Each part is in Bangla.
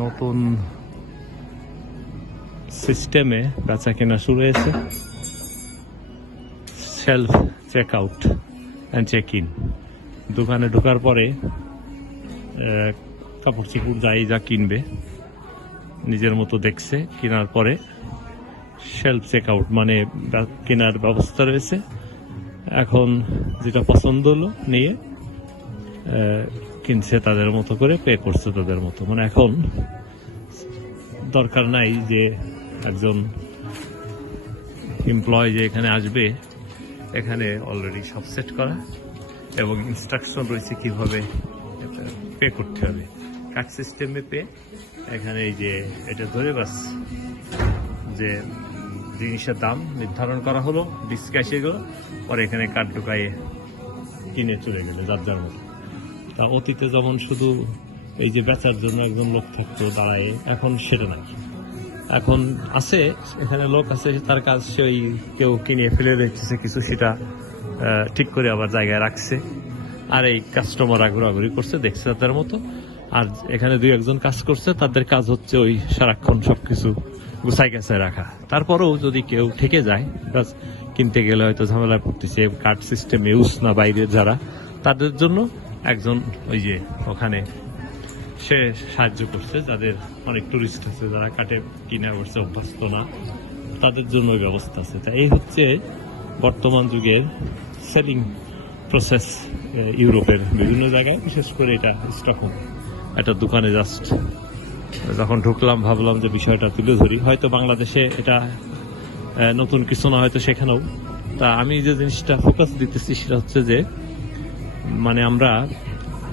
নতুন সিস্টেমে বেচা কেনা শুরু হয়েছে। Self check out and check in. দোকানে ঢোকার পরে কাপড় চিপুড় যাই যা কিনবে নিজের মতো দেখছে, কেনার পরে সেলফ চেক আউট মানে কেনার ব্যবস্থা রয়েছে। এখন যেটা পছন্দ হলো নিয়ে কিনছে তাদের মতো করে, পে করছে তাদের মতো। মানে এখন দরকার নাই যে একজন এমপ্লয় যে এখানে আসবে, এখানে অলরেডি সব সেট করা এবং ইনস্ট্রাকশন রয়েছে কিভাবে পে করতে হবে। কার্ড সিস্টেমে পে, এখানে এই যে এটা ধরে বাস যে জিনিসের দাম নির্ধারণ করা হলো, ডিসকে এসে গেল, পরে এখানে কার্ড ঢুকাইয়ে কিনে চলে গেলে যার যার মতো। তা অতীতে যেমন শুধু এই যে বেচার জন্য একজন লোক থাকতো দাঁড়ায়, এখন সেটা নাই। এখন আছে এখানে লোক আছে, তার কাজ সে ওই কেউ কিনে ফেলে রেখেছে কিছু, সেটা ঠিক করে আবার জায়গায় রাখছে। আর এই কাস্টমার ঘোরাঘুরি করছে, দেখছে তাদের মতো। আর এখানে দুই একজন কাজ করছে, তাদের কাজ হচ্ছে ওই সারাক্ষণ সবকিছু গুছাই গাছায় রাখা। তারপরেও যদি কেউ থেকে যায়, কিনতে গেলে হয়তো ঝামেলায় পড়তেছে, কার্ড সিস্টেম ইউজ না বাইরে যারা, তাদের জন্য একজন ওই যে ওখানে সে সাহায্য করছে। যাদের অনেক টুরিস্ট আছে যারা কাটে কিনা করছে, অভ্যস্ত না, তাদের জন্য ওই ব্যবস্থা আছে। তাই এই হচ্ছে বর্তমান যুগের সেলিং প্রসেস ইউরোপের বিভিন্ন জায়গায়, বিশেষ করে এটা স্টকহোম। একটা দোকানে জাস্ট যখন ঢুকলাম ভাবলাম যে বিষয়টা তুলে ধরি। হয়তো বাংলাদেশে এটা নতুন কিছু না, হয়তো সেখানেও। তা আমি যে জিনিসটা ফোকাস দিতেছি সেটা হচ্ছে যে মানে আমরা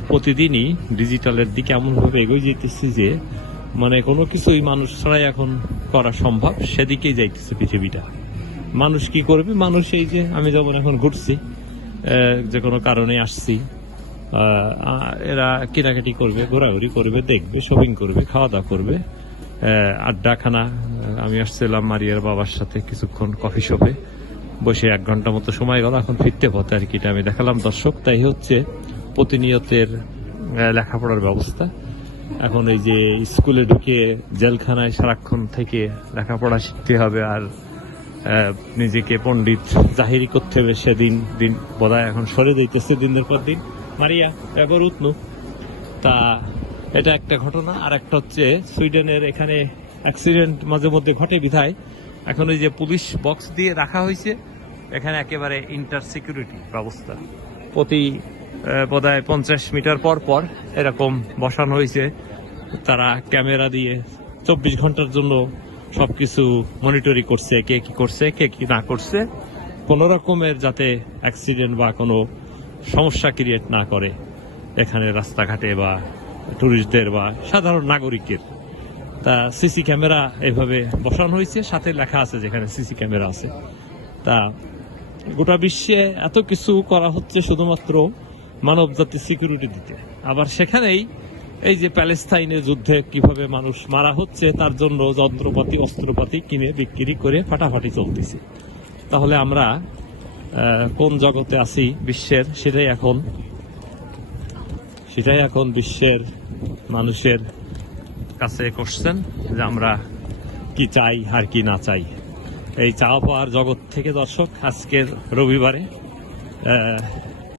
প্রতিদিনই ডিজিটালের দিকে এমনভাবে এগিয়ে যেতেছি যে মানে কোনো কিছুই মানুষ ছাড়াই এখন করা সম্ভব, সেদিকেই যাইতেছে পৃথিবীটা। মানুষ কি করবে? মানুষ এই যে আমি যেমন এখন ঘুরছি, যে কোনো কারণে আসছি, এরা কেনাকাটি করবে, ঘোরাঘুরি করবে, দেখবে, শপিং করবে, খাওয়া দাওয়া করবে, আড্ডাখানা। আমি আসছিলাম মারিয়ার বাবার সাথে কিছুক্ষণ কফি শপে বসে 1 ঘন্টা মতো সময় গেল। এখন ফিরতে পথে আর কি, এটা আমি দেখালাম দর্শক। তাই হচ্ছে প্রতিনিয়তের লেখাপড়ার ব্যবস্থা। এখন এই যে স্কুলে ঢুকে জেলখানায় সারাক্ষণ থেকে লেখাপড়া শিখতে হবে আর নিজেকে পণ্ডিত জাহিরি করতে হবে, সেদিন দিন বোধহয় এখন সরে যাইতেছে দিনের পর দিন। মারিয়া এবার উঠনু। তা এটা একটা ঘটনা। আর একটা হচ্ছে সুইডেনের এখানে অ্যাক্সিডেন্ট মাঝে মধ্যে ঘটে বিধায় এখন ওই যে পুলিশ বক্স দিয়ে রাখা হয়েছে এখানে, একেবারে ইন্টার সিকিউরিটি ব্যবস্থা। প্রতি বোধহয় 50 মিটার পর পর এরকম বসানো হয়েছে। তারা ক্যামেরা দিয়ে 24 ঘন্টার জন্য সবকিছু মনিটরিং করছে, কে কি করছে, কে কি না করছে, কোন রকমের যাতে অ্যাক্সিডেন্ট বা কোনো সমস্যা ক্রিয়েট না করে এখানে রাস্তাঘাটে বা টুরিস্টদের বা সাধারণ নাগরিকের। তা সিসি ক্যামেরা এভাবে বসানো হয়েছে, সাথে লেখা আছে যেখানে সিসি ক্যামেরা আছে। তা গোটা বিশ্বে এত কিছু করা হচ্ছে শুধুমাত্র মানব জাতির সিকিউরিটি দিতে। আবার সেখানেই এই যে প্যালেস্তাইনের যুদ্ধে কিভাবে মানুষ মারা হচ্ছে তার জন্য যন্ত্রপাতি অস্ত্রপাতি কিনে বিক্রি করে ফাটাফাটি চলতেছে। তাহলে আমরা কোন জগতে আছি বিশ্বের, সেটাই এখন বিশ্বের মানুষের কাছে কোশ্চেন, যে আমরা কি চাই আর কি না চাই। এই চাওয়া পাওয়ার জগৎ থেকে দর্শক আজকের রবিবারে